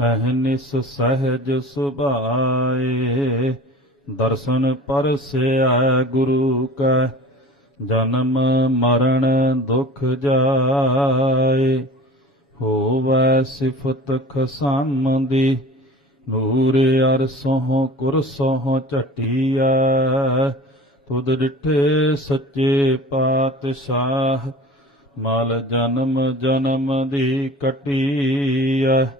ਅਹਨਿਸ ਸਹਿਜ ਸੁਭਾਏ, ਦਰਸ਼ਨ ਪਰਸਿਆ ਗੁਰੂ ਕੈ, ਜਨਮ ਮਰਨ ਦੁਖ ਜਾਏ, ਹੋਵੈ ਸਿਫਤ ਖਸਮ ਦੀ ਨੂਰ ਅਰਸੋਂ ਕੁਰਸੋਂ ਝਟੀਆ ਤੁਧ ਡਿਠੇ ਸੱਚੇ ਪਾਤਸ਼ਾਹ, ਮਲ ਜਨਮ ਜਨਮ ਦੀ ਕਟੀਐ।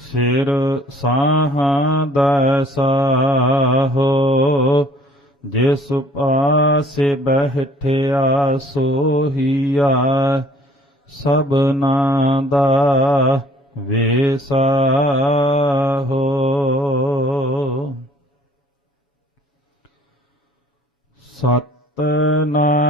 ਸਿਰ ਸਾਹਾਂ ਦਾ ਸਾਹੋ ਜਿਸ ਪਾਸੇ ਬਹਿਠਿਆ ਸੋਹੀਆ ਸਭਨਾ ਦਾ ਵੇਸਾਹੋ। ਸਤਨਾਮ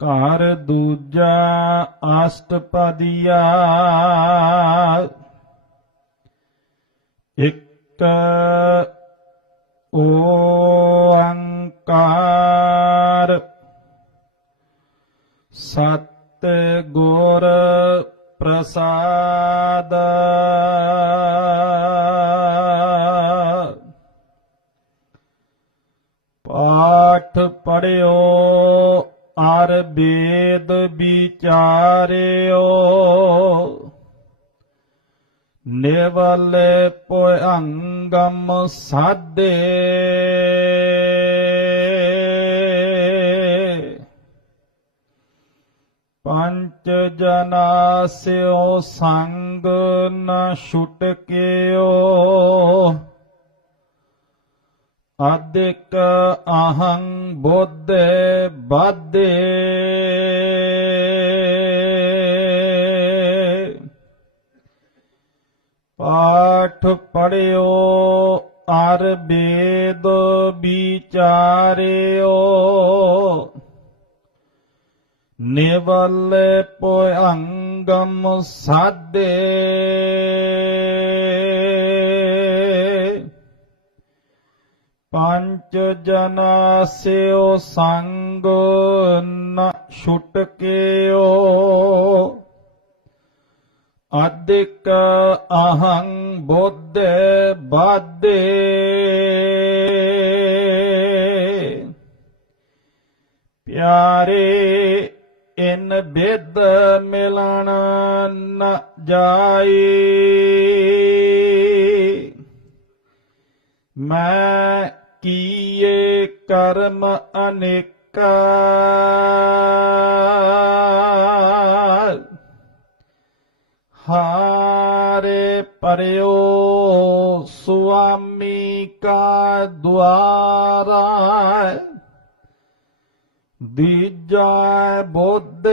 ਘਰ ਦੂਜਾ ਅਸ਼ਟਪਦੀਆ ਇੱਕ ਓੰਕਾਰ। ਸਤ ਗੁਰ ਪ੍ਰਸਾਦ। ਪਾਠ ਪੜਿਓ। ਅਰ ਬੇਦ ਵਿਚਾਰਿਓ। ਨਿਵਲੇ ਪੁਅੰਗਮ ਸਾਦੇ ਪੰਚ ਜਨਾ ਸਿਓ ਸੰਗ ਨ ਛੁਟਕਿਓ। ਅਦਿਕ ਅਹੰ ਬੁੱਧ ਬਾਦੇ ਪਾਠ ਪੜਿਓ ਅਰ ਬੇਦ ਵਿਚਾਰਿਓ। ਨਿਵਲ ਪੁਅੰਗਮ ਸਾਦੇ ਪੰਚ ਜਨਾ ਸਿਓ ਸੰਗ ਨ ਛੁਟਕਿਓ ਅਦਿਕ ਅਹੰ ਬੁੱਧ ਬਾਦੇ ਪਿਆਰੇ, ਇਨ ਬਿਦ ਮਿਲਣ ਨ ਜਾਈ ਮੈਂ කීයේ කරම අනෙක්කා? හාරේ පරයෝ ස්වාමිකා ද්වාරා දිජ්ජා බොද්ධ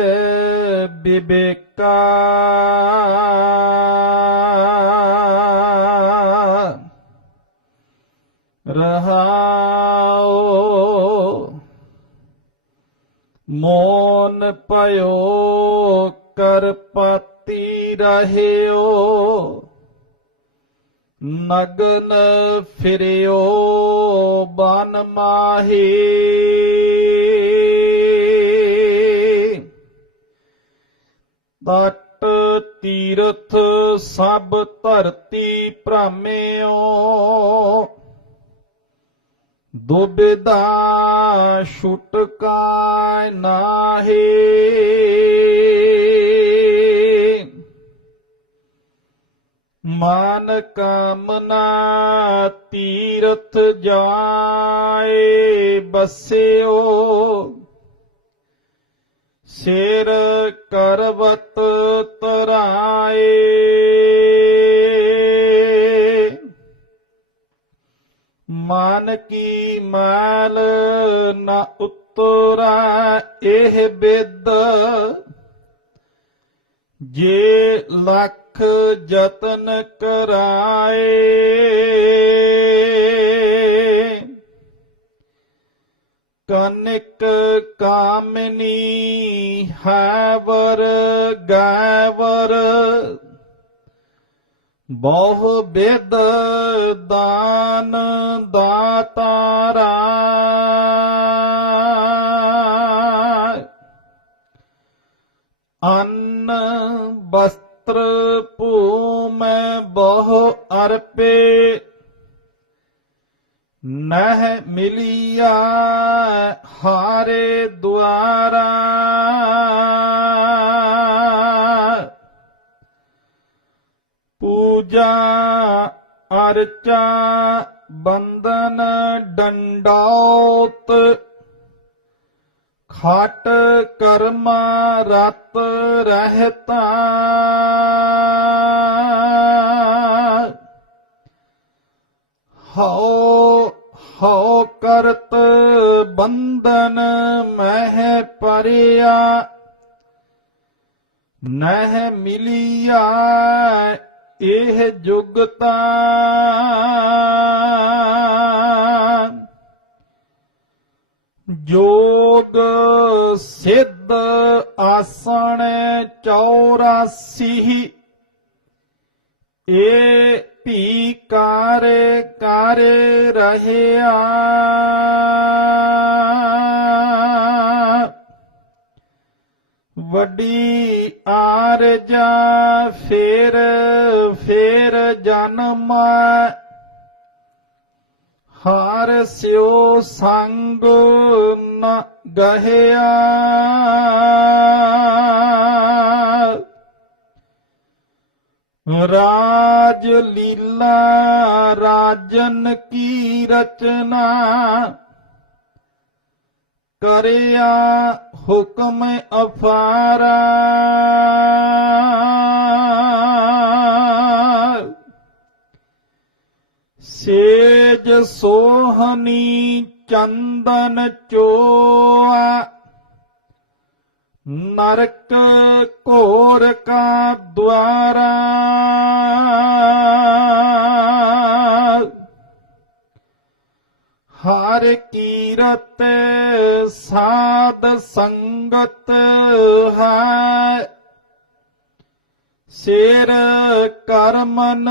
බිබෙකා ਮੋਨ ਪਇਓ ਕਰਪਤੀ ਰਹਿਓ। ਨਗਨ ਫਿਰਿਓ ਬਨ ਮਾਹੀ। ਤਟ ਤੀਰਥ ਸਭ ਧਰਤੀ ਭ੍ਰਮਿਓ। ਦੁਬਿਧਾ ਛੁਟਕਾ ਨਾਹੀ। ਮਾਨ ਕਾਮਨਾ ਤੀਰਥ ਜਾਏ ਬਸਿਓ। ਸਿਰ ਕਰਵਤ ਤਰਾਏ। ਮਨ ਕੀ ਮਾਲ ਨ ਉਤਰਾ ਇਹ ਬਿਦ ਜੇ ਲੱਖ ਯਤਨ ਕਰਾਏ ਕਨਿਕ ਕਾਮਨੀ ਹੈਵਰ ਗੈਵਰ ਬਹੁ ਬਿਦ ਦਾਨ ਦਾਤਾਰਾ। ਅੰਨ ਵਸਤਰ ਭੂਮੈ ਬਹੁ ਅਰਪੇ। ਨਹਿ ਮਿਲਿਆ ਹਾਰੇ ਦੁਆਰਾ। ਪੂਜਾ, ਅਰਚਾ ਬੰਦਨ ਡੰਡੌਤ, ਖਾਟ, ਕਰਮ, ਰਤ, ਰਹਿਤਾ। ਹਉ ਹਉ ਕਰਤ ਬੰਧਨ ਮਹਿ ਪਰਿਆ, ਨਹਿ ਮਿਲਿਆ ਇਹ ਜੁਗਤਾ ਜੋਗ ਸਿੱਧ ਆਸਣ 84 ਏ ਭੀ ਕਾਰੇ ਕਾਰੇ ਰਹਿਆ। ਵੱਡੀ ਆਰਜਾ ਫੇਰ ਫੇਰ ਜਨਮ ਹਾਰ ਸਿਓ ਸੰਗ ਨ ਗਹਿਆ। ਰਾਜ ਲੀਲਾ ਰਾਜਨ ਕੀ ਰਚਨਾ। ਕਰਿਆ ਹੁਕਮ ਅਫਾਰਾ। ਸੇਜ ਸੋਹਣੀ ਚੰਦਨ ਚੋਆ। ਨਰਕ ਘੋਰ ਕਾ ਦੁਆਰਾ। ਹਰ ਕੀਰਤ ਸਾਧ ਸੰਗਤ ਹੈ। ਸਿਰ ਕਰਮਨ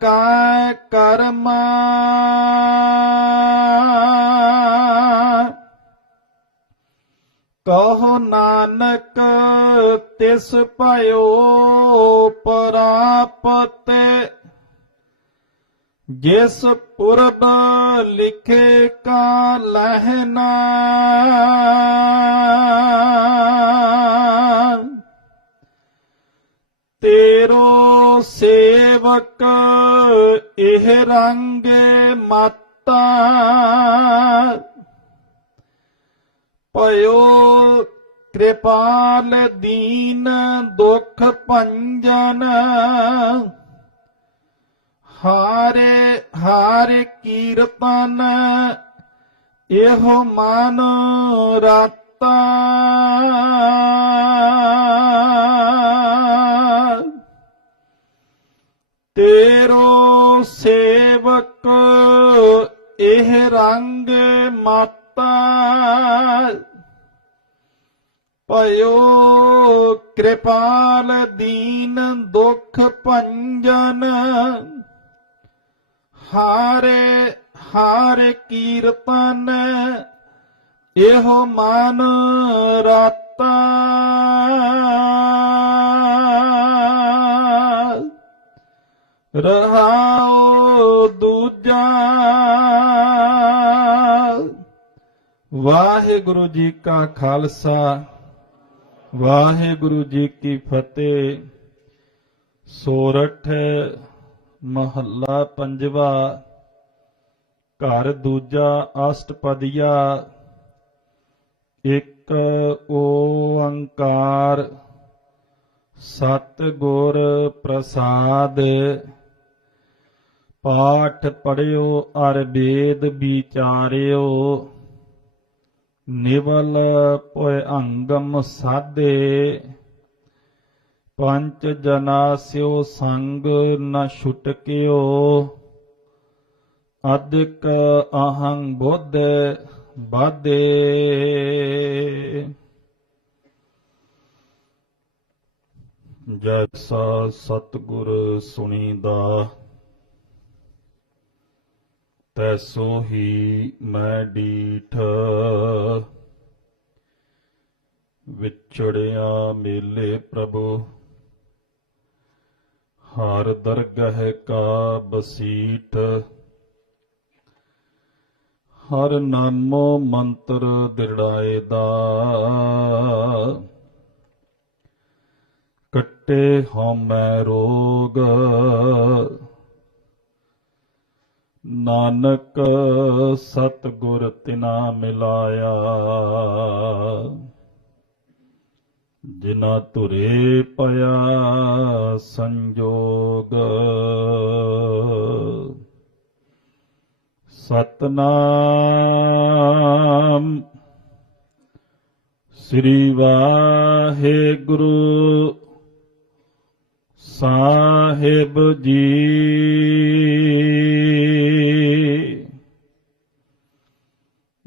ਕਾ ਕਰਮ। ਕਹੋ ਨਾਨਕ ਤਿਸ ਭਇਓ ਪ੍ਰਾਪਤ। ਜਿਸ ਪੁਰਬ ਲਿਖੇ ਕਾ ਲਹਿਨਾ। ਤੇਰੋ ਸੇਵਕ ਇਹ ਰੰਗੇ ਮਾਤਾ। ਭਇਓ ਕਿਰਪਾਲ ਦੀਨ ਦੁਖ ਭੰਜਨ। ਹਾਰੇ, ਹਾਰ ਕੀਰਤਨ, ਇਹੋ ਮਨ ਰਾਤਾ। ਤੇਰੋ ਸੇਵਕ, ਇਹ ਰੰਗ ਮਾਤਾ। ਭਇਓ ਕਿਰਪਾਲ ਦੀਨ ਦੁਖ ਭੰਜਨ। ਹਾਰੇ ਹਾਰੇ ਕੀਰਤਨ, ਇਹੋ ਮਨ ਰਾਤਾ। ਰਹਾਉ ਦੂਜਾ। ਵਾਹਿਗੁਰੂ ਜੀ ਕਾ ਖਾਲਸਾ, ਵਾਹਿਗੁਰੂ ਜੀ ਕੀ ਫਤਿਹ। ਸੋਰਠ ਮਹੱਲਾ ਪੰਜਵਾ, ਘਰ ਦੂਜਾ, ਅਸ਼ਟਪਦੀਆ, ਇੱਕ ਓੰਕਾਰ ਸਤ ਗੁਰ ਪ੍ਰਸਾਦ, ਪਾਠ ਪੜਿਓ ਅਰ ਵੇਦ ਵਿਚਾਰਿਓ, ਨਿਵਲ ਪੋਇ ਅੰਗਮ ਸਾਧੇ। ਪੰਚ ਜਨਾ ਸਿਓ ਸੰਗ ਨ ਛੁਟਕਿਓ। ਅਦਿਕ ਅਹੰ ਬੁੱਧ ਬਾਦੇ ਜੈਸਾ ਸਤਿਗੁਰ ਸੁਣੀਦਾ, ਤੈਸੋ ਹੀ ਮੈਂ ਡੀਠ। ਵਿਛੜਿਆ ਮੇਲੇ ਪ੍ਰਭੂ। ਹਰ ਦਰਗਹ ਕਾ ਬਸੀਠ ਹਰ ਨਾਮੋ ਮੰਤਰ ਦਿੜਾਏ ਦਾ। ਕੱਟੇ ਹਉਮੈ ਰੋਗ। ਨਾਨਕ ਸਤਿਗੁਰ ਤਿਨਾ ਮਿਲਾਇਆ। ਜਿਨਾ ਧੁਰੇ ਪਿਆ ਸੰਜੋਗ। ਸਤਨਾਮ ਸ੍ਰੀ ਵਾਹਿਗੁਰੂ ਸਾਹਿਬ ਜੀ।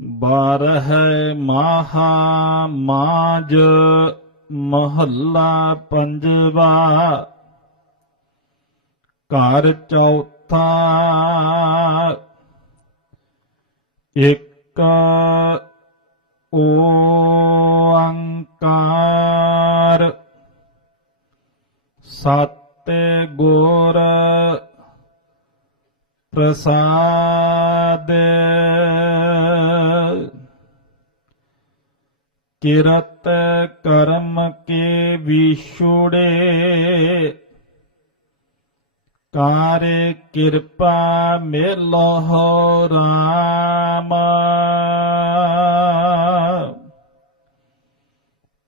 ਬਾਰਹ ਮਹਾ ਮਾਜ ਮਹੱਲਾ ਪੰਜਵਾ ਘਰ ਚੌਥਾ ਇੱਕ ਓੰਕਾਰ ਸਤ ਗੁਰ ਪ੍ਰਸਾਦ। ਕਿਰਤ ਕਰਮ ਕੇ ਵਿਛੁੜੇ। ਕਾਰੇ ਕਿਰਪਾ ਮਿਲਹੁ ਰਾਮ।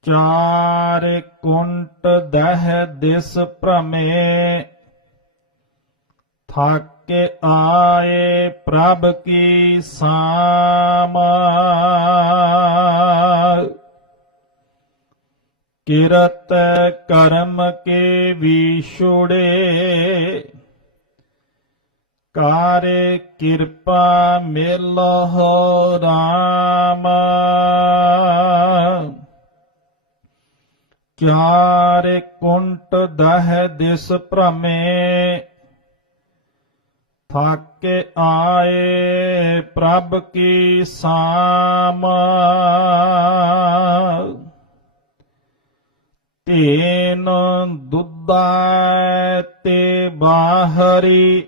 ਚਾਰ ਕੁੰਟ ਦਹ ਦਿਸ ਭ੍ਰਮੇ। ਥਾਕੇ ਆਏ ਪ੍ਰਭ ਕੀ ਸਾਮ। ਕਿਰਤ ਕਰਮ ਕੇ ਵਿਛੁੜੇ ਕਾਰੇ ਕਿਰਪਾ ਮਿਲਹੁ ਰਾਮ। ਚਾਰੇ ਕੁੰਟ ਦਹ ਦਿਸ ਭ੍ਰਮੇ। ਥਾਕੇ ਆਏ ਪ੍ਰਭ ਕੀ ਸਾਮ। ਤੇਨ ਦੁੱਧਾ ਤੇ ਬਾਹਰੀ,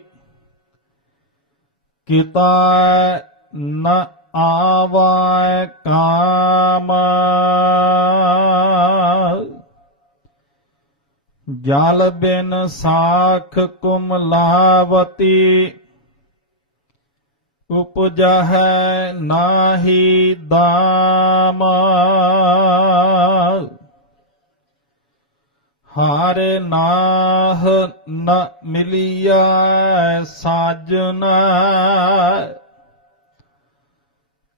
ਕਿਤਾ ਨ ਆਵੈ ਕਾਮ। ਜਲ ਬਿਨ ਸਾਖ ਕੁਮਲਾਵਤੀ ਉਪਜਹ ਨਾਹੀ ਦਾਮ। ਹਰ ਨਾਹ ਨ ਮਿਲਿਆ ਸਾਜਨ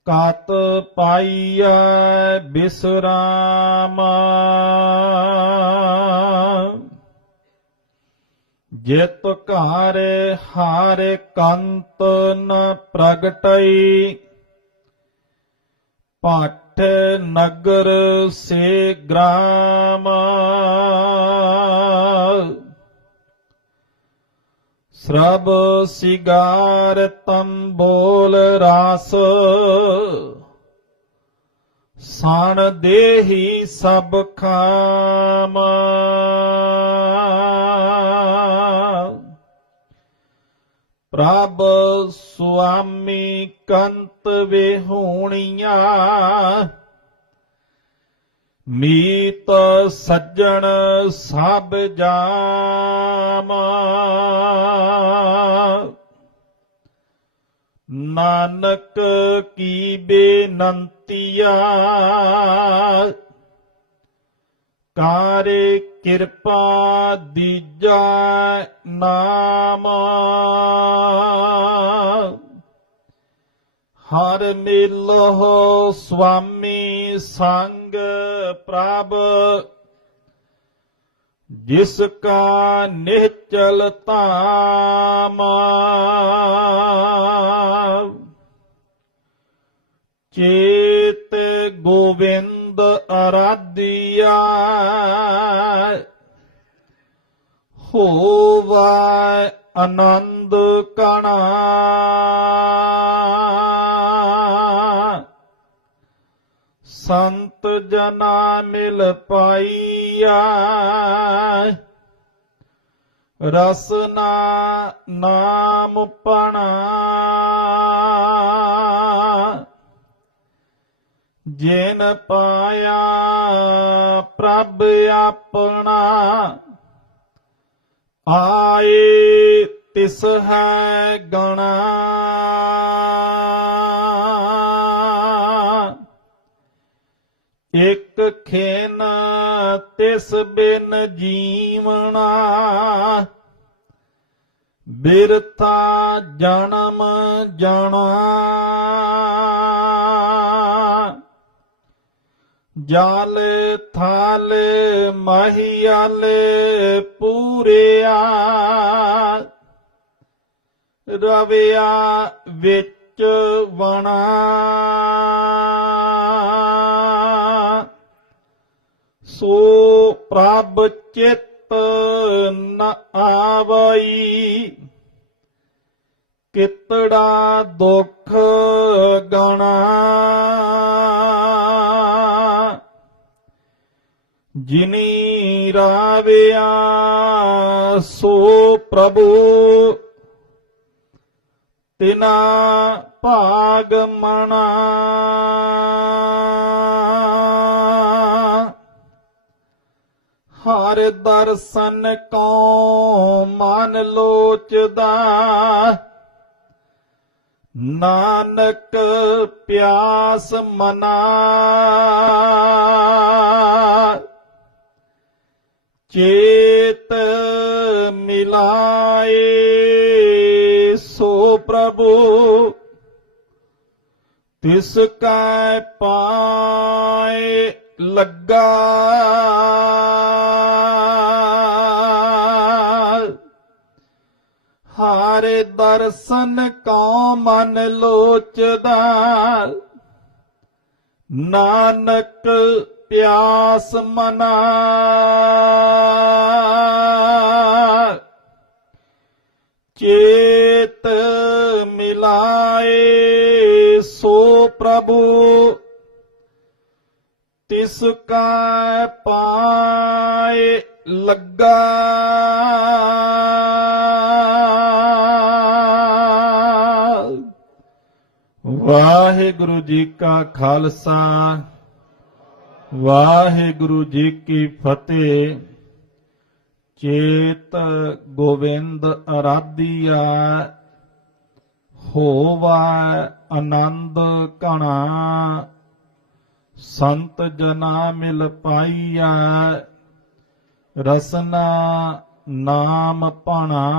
ਕਤ ਪਾਈਐ ਬਿਸਰਾਮ। ਜਿਤ ਘਰ ਹਾਰੇ ਕੰਤ ਨ ਪ੍ਰਗਟਈ। ਪਾਠ ਨਗਰ ਸੇ ਗ੍ਰਾਮ। ਸਰਬ ਸਿਗਾਰ ਤੰਬੋਲ ਰਾਸ। ਸਣ ਦੇਹੀ ਸਭ ਖਾਮ। ਪ੍ਰਭ ਸੁਆਮੀ ਕੰਤ ਵਿਹੂਣੀਆਂ ਮੀਤ ਸੱਜਣ ਸਭ ਜਾਮਾ। ਨਾਨਕ ਕੀ ਬੇਨੰਤੀਆ ਕਾਰੇ ਕਿਰਪਾ ਦੀਜਾ ਨਾਮ। ਹਰ ਮਿਲਹੁ ਸੁਆਮੀ ਸੰਗ ਪ੍ਰਭ। ਜਿਸ ਕਾ ਨਿਹਚਲ ਧਾਮ। ਚੇਤ ਗੋਵਿੰਦ ਅਰਾਧਿਆ ਹੋਵਾ ਆਨੰਦ ਕਣਾ। ਸੰਤ ਜਨਾ ਮਿਲ ਪਾਈਆ। ਰਸਨਾ ਨਾਮ ਪਣਾ। ਜਿਨ ਪਾਇਆ ਪ੍ਰਭ ਆਪਣਾ, ਆਏ ਤਿਸ ਹੈ ਗਣਾ। ਇਕ ਖੇਨ ਤਿਸ ਬਿਨ ਜੀਵਣਾ ਬਿਰਤਾ ਜਨਮ ਜਾਣਾ ਜਾਲ ਥਾਲ ਮਹੀਆਲ ਪੂਰਿਆ ਰਵਿਆ ਵਿੱਚ ਵਣਾ। ਸੋ ਪ੍ਰਭ ਚਿਤ ਨ ਆਵਈ, ਕਿਤੜਾ ਦੁਖ ਗਣਾ। ਜਿਨੀ ਰਾਵਿਆ, ਸੋ ਪ੍ਰਭੂ। ਤਿਨਾ ਭਾਗ ਮਣਾ। ਹਰ ਦਰਸ਼ਨ ਕੋ ਮਨ ਲੋਚਦਾ। ਨਾਨਕ ਪਿਆਸ ਮਨਾ। ਚੇਤ ਮਿਲਾਏ ਸੋ ਪ੍ਰਭੂ ਤਿਸ ਕੈ ਪਾਏ ਲੱਗਾ। ਹਾਰੇ ਦਰਸ਼ਨ ਕਾ ਮਨ ਲੋਚਦਾ। ਨਾਨਕ ਪਿਆਸ ਮਨਾ। ਚੇਤ ਮਿਲਾਏ ਸੋ ਪ੍ਰਭੂ ਤਿਸ ਕਾ ਪਾਏ ਲੱਗਾ। ਵਾਹਿਗੁਰੂ ਜੀ ਕਾ ਖਾਲਸਾ। ਵਾਹਿਗੁਰੂ ਜੀ ਕੀ ਫਤਿਹ। ਚੇਤ ਗੋਵਿੰਦ ਅਰਾਧਿਆ, ਹੋਵਾ ਆਨੰਦ ਕਣਾ ਸੰਤ ਜਨਾ ਮਿਲ ਪਾਈਆ ਰਸਨਾ ਨਾਮ ਪਣਾ।